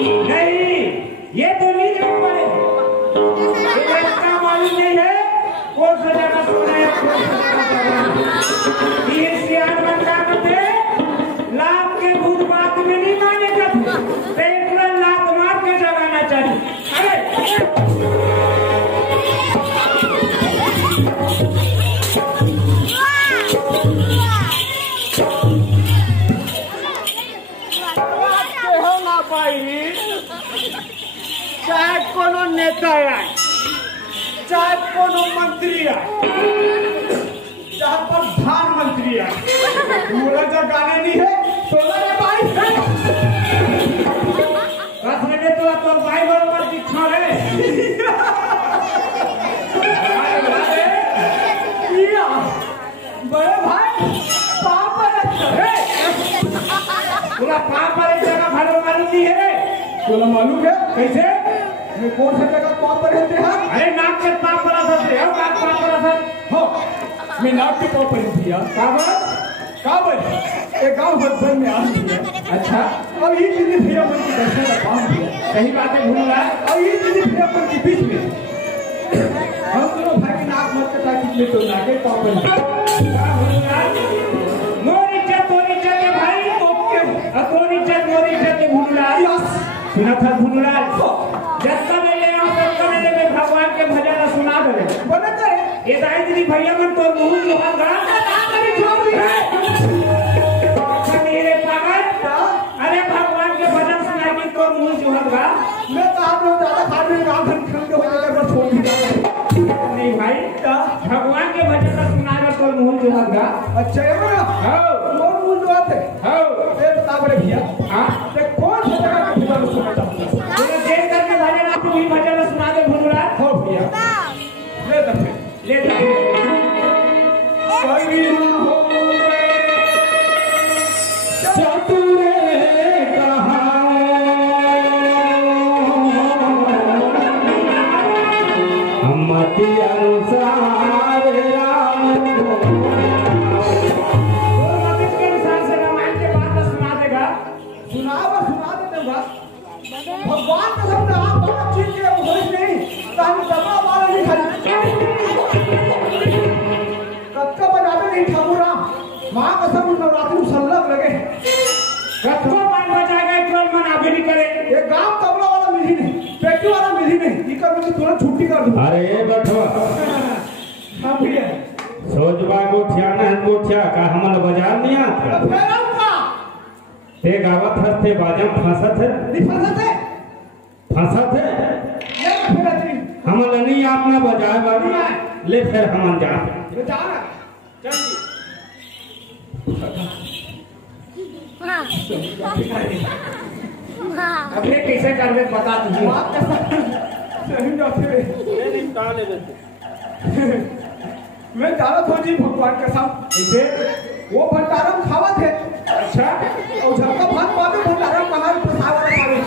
नहीं, ये तो नहीं देखो ये इसका मालूम नहीं है कौन सा जगह सोना है कौन सा जगह चांदी। ये सियान बनता करते लात के भूत बात में नहीं मानेगा पूरा लात मार के जगाना चाहिए। अरे चाहे कोनो नेता आए चाहे कोनो मंत्री आए चाहे प्रधानमंत्री आए पूरा जब गाने नहीं है तो भाई तो भाई बराबर दिखा रहे बड़े भाई पाप पूरा पाप वाले जगह भरो मालूम नहीं है बोला मालूम है कैसे मैं कौन सा जगह पाप पर रहते हैं। अरे नाक के पाप पर असर से हम नाक पाप पर असर हो मैं नाक के पाप पर थी यार काबर एक गांव भर में आ गई है। अच्छा अब ये चीजें भैया मन की दर्शन का काम किया सही बात है भूल रहा है। और ये चीजें भैया मन के बीच में हम दोनों भाई की नाक मत कटा कितने तो नाके पाप पर मोरी चल भाई ओके मोरी चल भूल रहा सुना था भूलराज जब तक में भगवान के भजन सुना दे बोले करे ये दाई दीदी भैया मन तो मुंह जोहार गा मेरे पागल अरे भगवान के भजन सुना के तो मुंह जोहार गा मैं तो आप लोग ज्यादा खाने में काम करते हो जाकर छोड़ दिया नहीं भाई भगवान के भजन सुना कर तो मुंह जोहार गा। अच्छा है ना हां और मुंह जोहार है हां ये बता बड़े भैया हां ते कौन सा जगह का भजन सुना चाहता है देख करके भजन आप भी भजन सुना दे भूलरा हो भैया ले कोई ना हो चतुरे कहा मति अनुसार राम भगवान का शब्द आप बात चीज के होश नहीं तो हम दबा वाला नहीं खाली कत्का बजाते नहीं ठाकुरा मां कसम नवरात्रि संलग लगे कत्का बाल बजाएगा केवल मन आगे नहीं करे ये गांव तबला वाला मिली नहीं पेटी वाला मिली नहीं इकर मुझे तुरंत छुट्टी कर दूं। अरे बठवा हां भैया सोचबा गोठिया न गोठिया का हमल बाजार नहीं आता फेरम का ते गावत हस्ते बाजा फंसत है नहीं फंसत है ये फिर हम नहीं आपने बजाए बाबू ले फिर हम जा चल अभी कैसे कर दे बता तुझे मैं डाला था जी भगवान के साथ इसे वो भंडारा खावा थे। अच्छा और झलका भात पावे भंडारा कहां प्रसाद पावे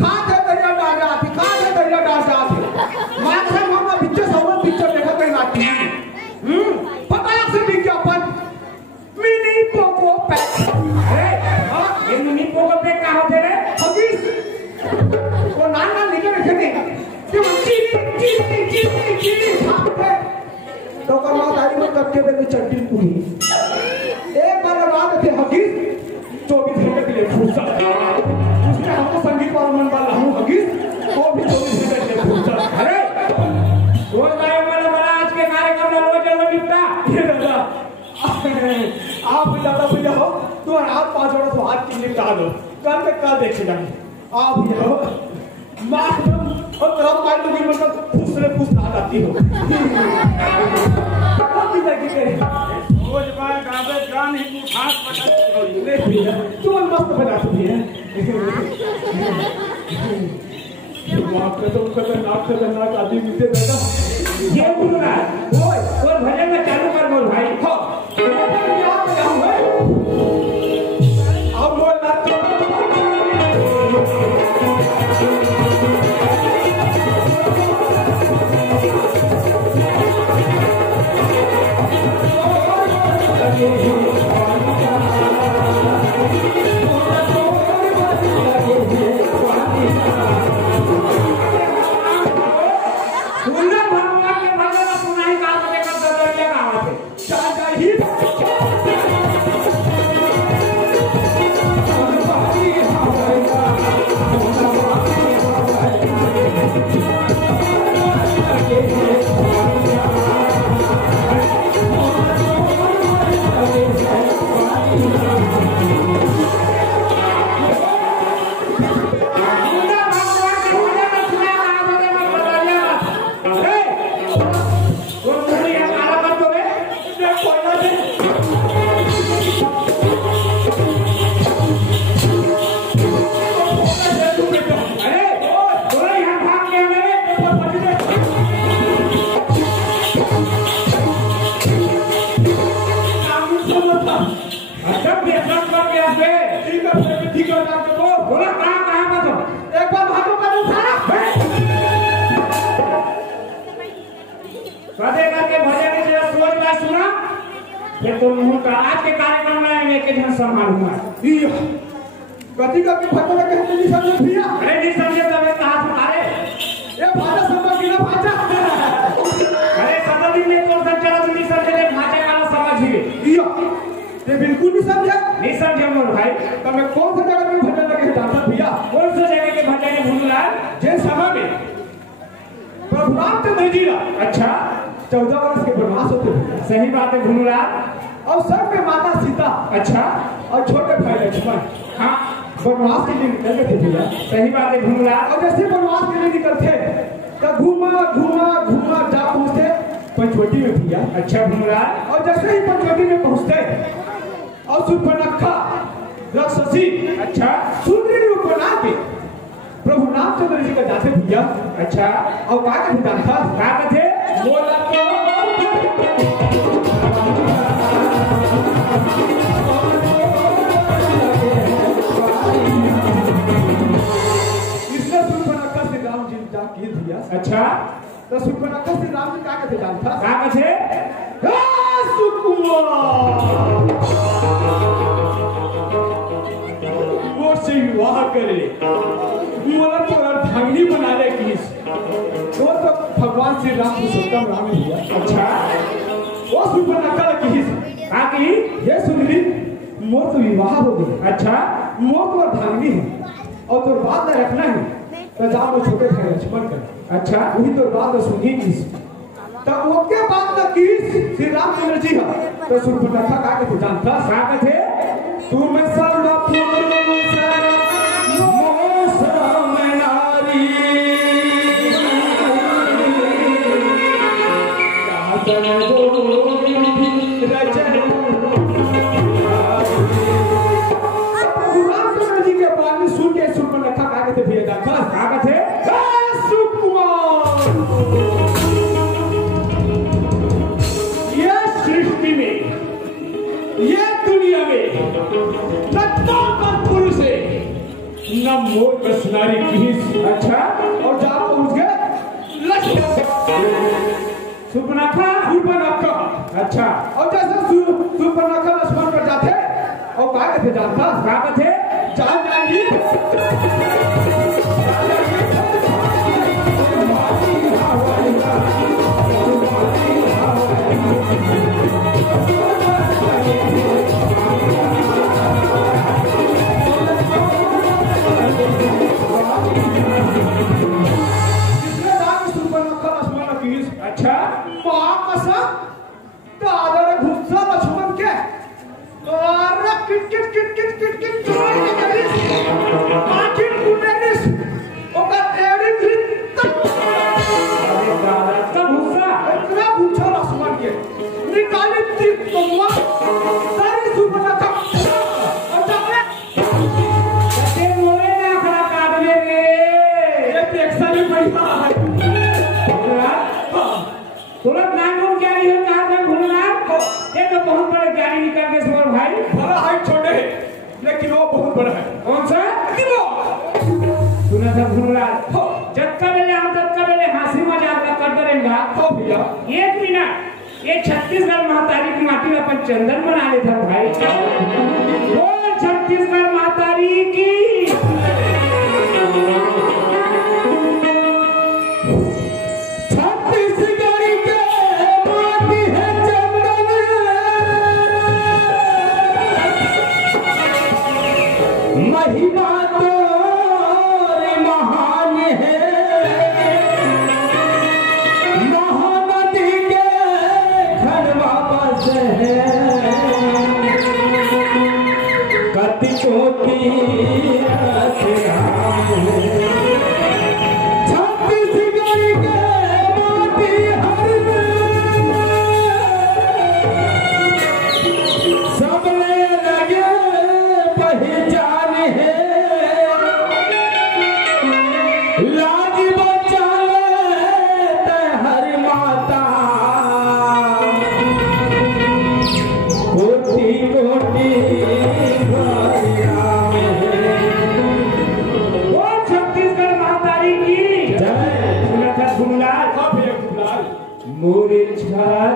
खाते दरिया डाल आती खाते दरिया डाल आती मां से हम पिक्चर सब पिक्चर देखा कहीं आती पता से विज्ञापन मिनी पोको पैक हां ये मिनी पोको पैक का होते रे हगीस वो नाना निकल रखे थे कि चीनी खाते तो कमा दाई में कब के चट्टी पूरी एक बार बाद थे हगीस 24 घंटे के लिए फुर्सत उसने हमको संगीत वाला मन वाला हूं हगीस वो भी 24 घंटे के लिए फुर्सत। अरे रोज गायब वाला बड़ा आज के कार्यक्रम में रोज जल्दी निपटा ये दादा आप ज्यादा भैया हो तो आप 5 जोड़ा तो हाथ की निपटा लो कल के कल देखे जाएंगे आप ये हो मां और तरफ मार लोगी मतलब फुसले फुस आ जाती हो कौन सी लगी के रोज बार गावे गान ही तू हाथ पकड़ ले भैया तू मस्त बजाती है माफ कर तो नाक आदमी मिलते बेटा ये बोल रहा है ओए और भजन में चालू कर बोल भाई हो आप जाओ है अब बोल ना जल्दी कर डाल दो बोला कहाँ मत हो एक बार हाथों का उठाना पदे करके भजन की जरा सोच बात सुना फिर तुम मुंह का आज के कार्यक्रम में मैं के जन सम्मानूंगा कथी का के भजन के हम नहीं समझे भैया अरे नहीं समझे तो मैं कहां से मारे ये भाषा समझ की ना भाषा अरे सदा दिन में कौन सा चला नहीं समझे भाषा का समझिए ये बिल्कुल नहीं समझे नहीं समझे मोर भाई तो मैं कौन सा जगह में भजन लगे जाता भैया कौन सा जगह के भजन के भूललाल जे समय में प्रभु रामचंद्र जी का अच्छा 14 वर्ष के वनवास होते थे सही बात है भूललाल और सर पे माता सीता अच्छा और छोटे भाई लक्ष्मण हाँ वनवास के लिए निकल गए थे भैया सही बात है भूललाल और जैसे वनवास के लिए निकलते तो घूमा घूमा घूमा जा पहुंचते पंचवटी में भैया अच्छा भूललाल और जैसे ही पंचवटी में पहुंचते और सुपर्णखा राक्षसी अच्छा सुंदरी रूप बना के प्रभु रामचंद्र जी का जाते भैया अच्छा और क्या कहते जानता क्या कहते बोला इसने सुपर्णखा से राम जी जा किए भैया अच्छा तो सुपर्णखा से राम जी क्या कहते जानता क्या कहते सुकुमार वो से विवाह करे मोला तोरा धांगनी बना ले किस वो तो भगवान श्री राम पुरुषोत्तम राम ही है अच्छा वो सुपर्णखा किस आकी ये सुनली मोर तो विवाह हो गई अच्छा मोर तो धांगनी है और तो बात न रखना है तो जाओ वो छोटे भाई लक्ष्मण कर अच्छा वही तो बात सुनी किस तो उसके बाद न किस श्री रामचंद्र जी है तो सुपर्णखा का के जानता क्या कहते तुम सर्व रामचंद्र जी के बात में सुन के सुपर्णखा का कहते भैया जानता क्या कहते सुकुमार ये सृष्टि में ये दुनिया में न पुरुष है न मोर कसनारी किस अच्छा और जा पहुंच गए लक्ष्य सुपर्णखा अच्छा और जैसे सुपर्णखा लक्ष्मण पर जाते और क्या कहते जानता क्या कहते जान जाइए अच्छा मां कसम दादर घुस्सा लक्ष्मण के अरे kit kit kit kit kit kit जोर के करिस आखिर कुनेनिस ओकर एड़ी गित अरे दादा तब हुआ इतना घुस्सा लक्ष्मण के निकाली तीर तोमा सारी सुपर्णखा और जाने ते मोरे ना खड़ा काटले रे ये पेक्षा भी बढ़िया है तुरंत नाम को क्या नहीं कहा था भूलना ये तो बहुत बड़ा ज्ञानी निकल के सोर भाई बड़ा हाइट छोटे है लेकिन वो बहुत बड़ा है कौन सा सुना था भूलना जब का वेले हम तब का वेले हंसी मजाक का करते रहेंगे तो भैया एक मिनट ये छत्तीसगढ़ महातारी की माटी में अपन चंदन बना ले था भाई वो छत्तीसगढ़ महातारी की महिमा तो महान है महानदी के खड़वा बस है कति चोटी छत्तीसगढ़ के माटी हर सबने लगे पहचान है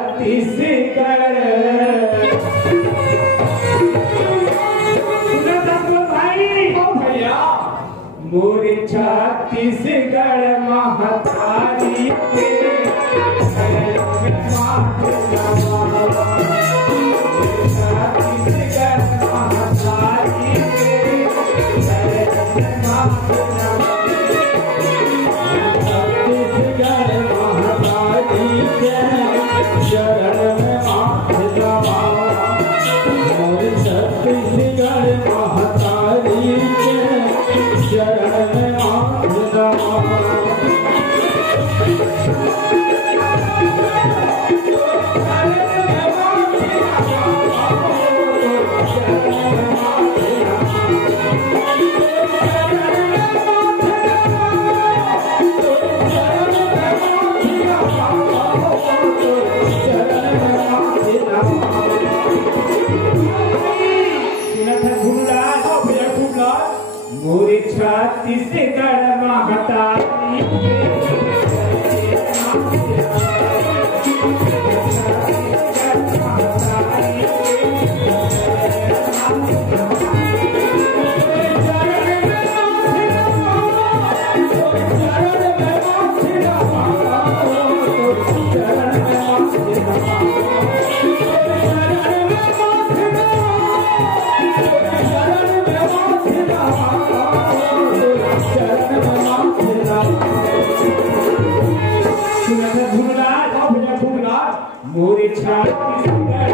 छत्तीसगढ़ मोर छत्तीसगढ़ महतारी के छत्तीसगढ़ महतारी के छत्तीसगढ़ महतारी के शरण में माथ दबावा मोर छत्तीसगढ़ महतारी के शरण में माथ दबावा मोरे छत्तीसगढ़ महतारी मोरे छत्तीसगढ़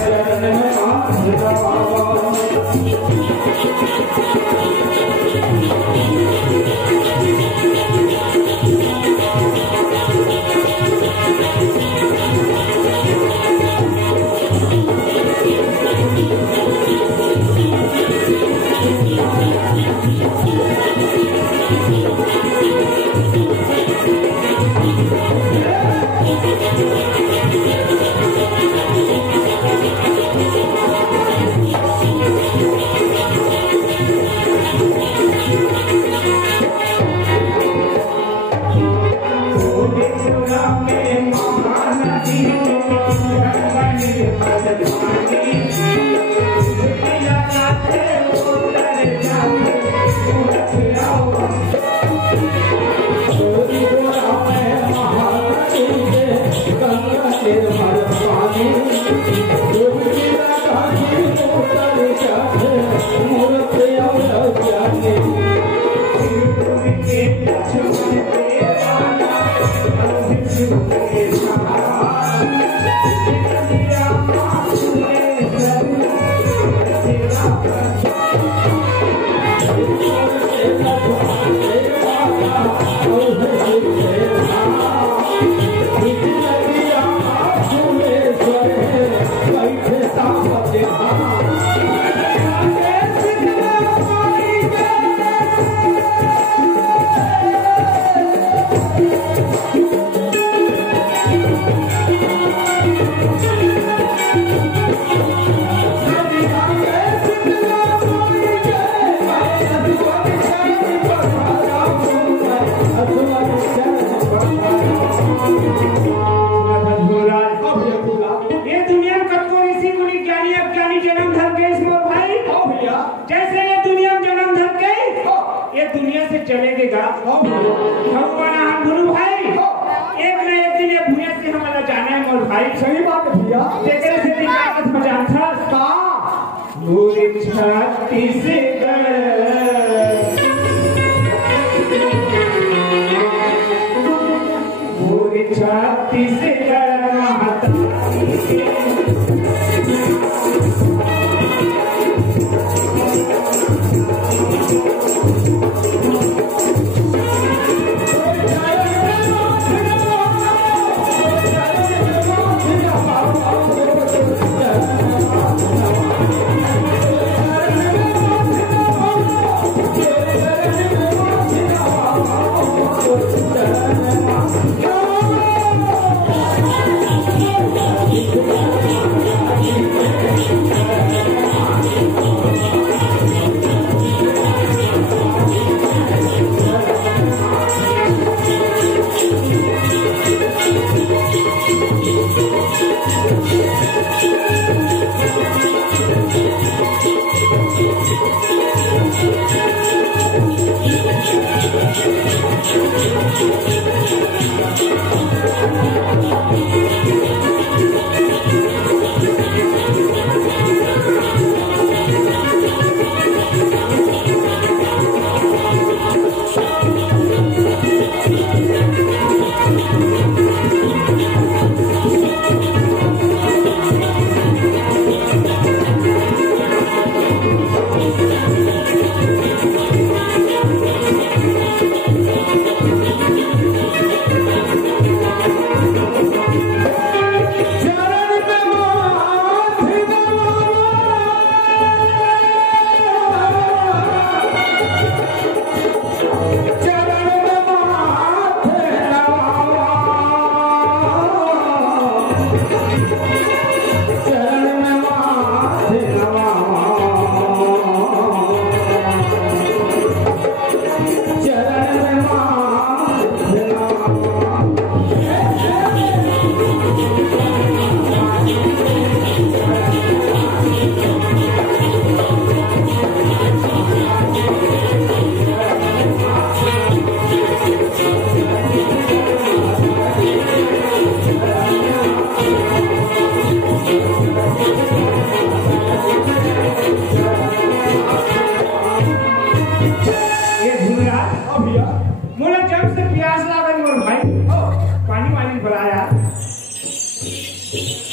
शरण में माथ दबावा सही बात है भैया। छत्तीसगढ़ महतारी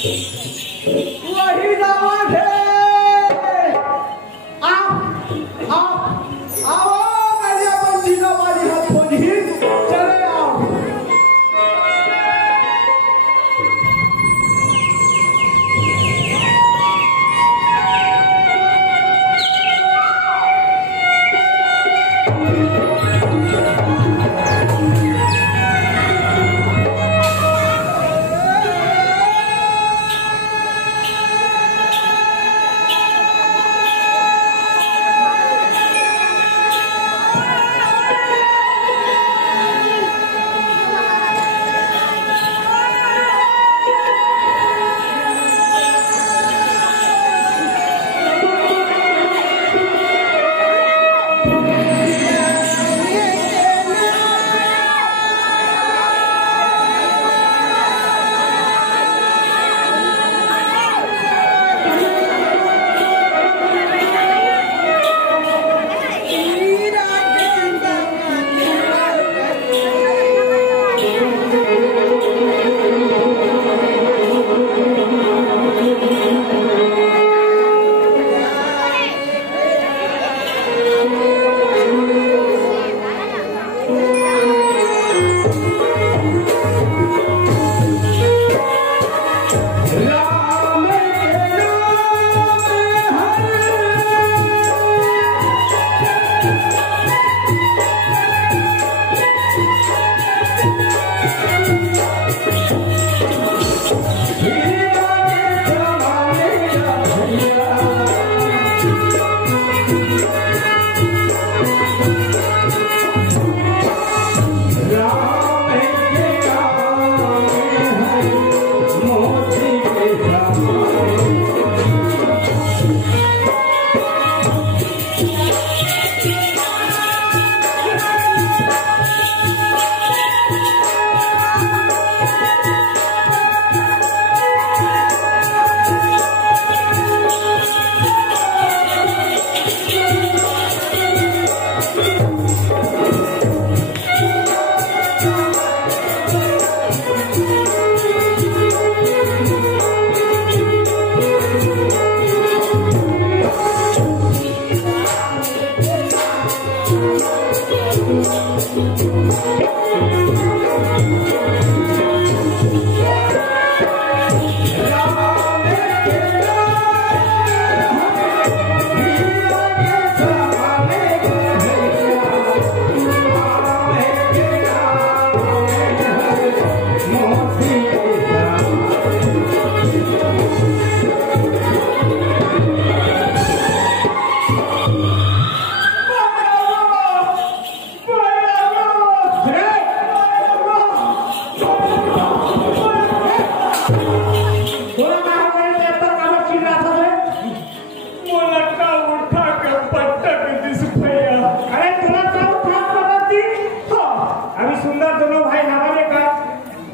वही दावत है। आओ मेरी अपन जीना वाली हाथ खोजी चले आओ।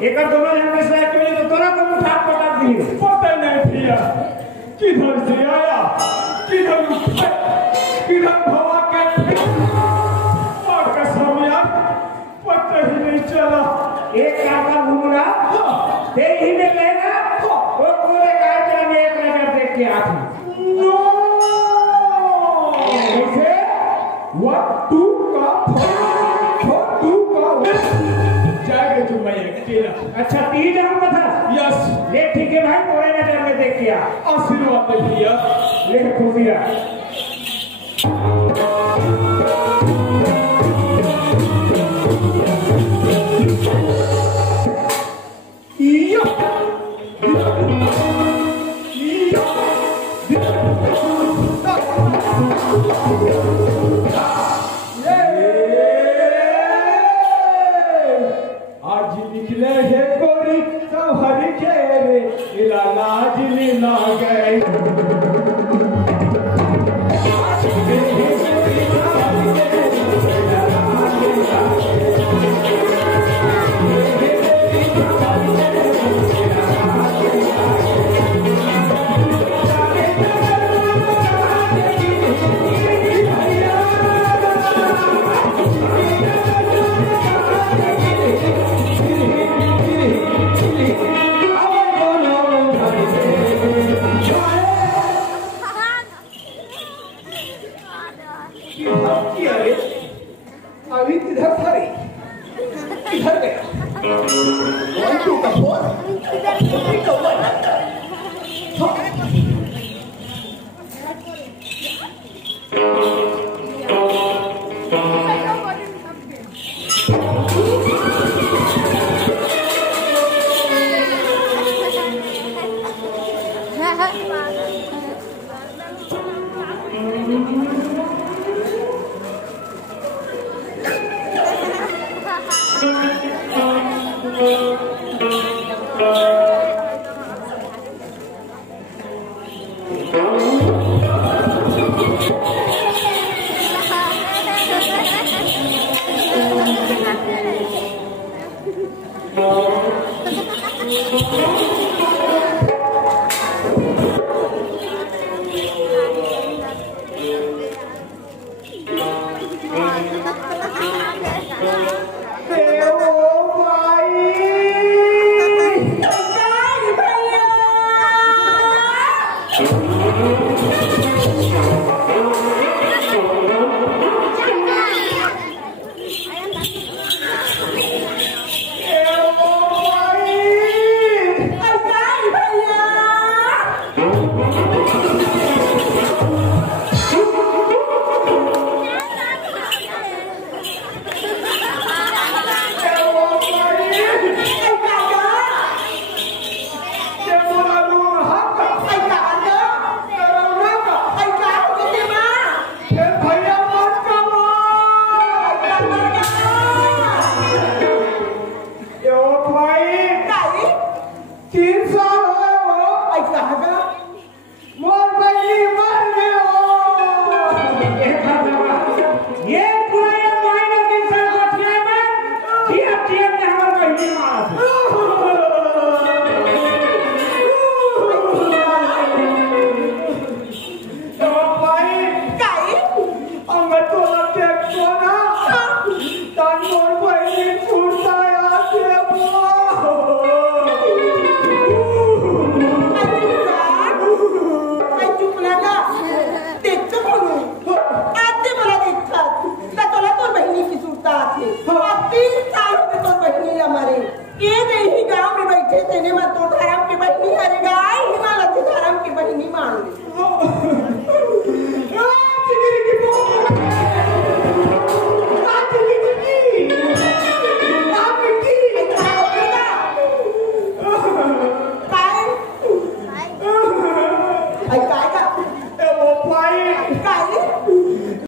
एकर दोनों जन में से एक में तो तोरा को उठा पटक दी। पता नहीं भैया किधर से आया किधर भवा के और कसम यार पता ही नहीं चला। एक काका घूमना दे ही में लेना वो पूरे कायदे में एक नजर देख के आती। नो ऐसे वट्टू का छोटू का जाएगा तुम भाई अकेला। अच्छा तीन हम पता यस ले ठीक है भाई पूरे नजर में देख के आ। आशीर्वाद दे भैया ले खुशियां आज निकले है गोरी सब हरी खेरे इलाला जिली ना गए। धर्म की बहिनी मान ली।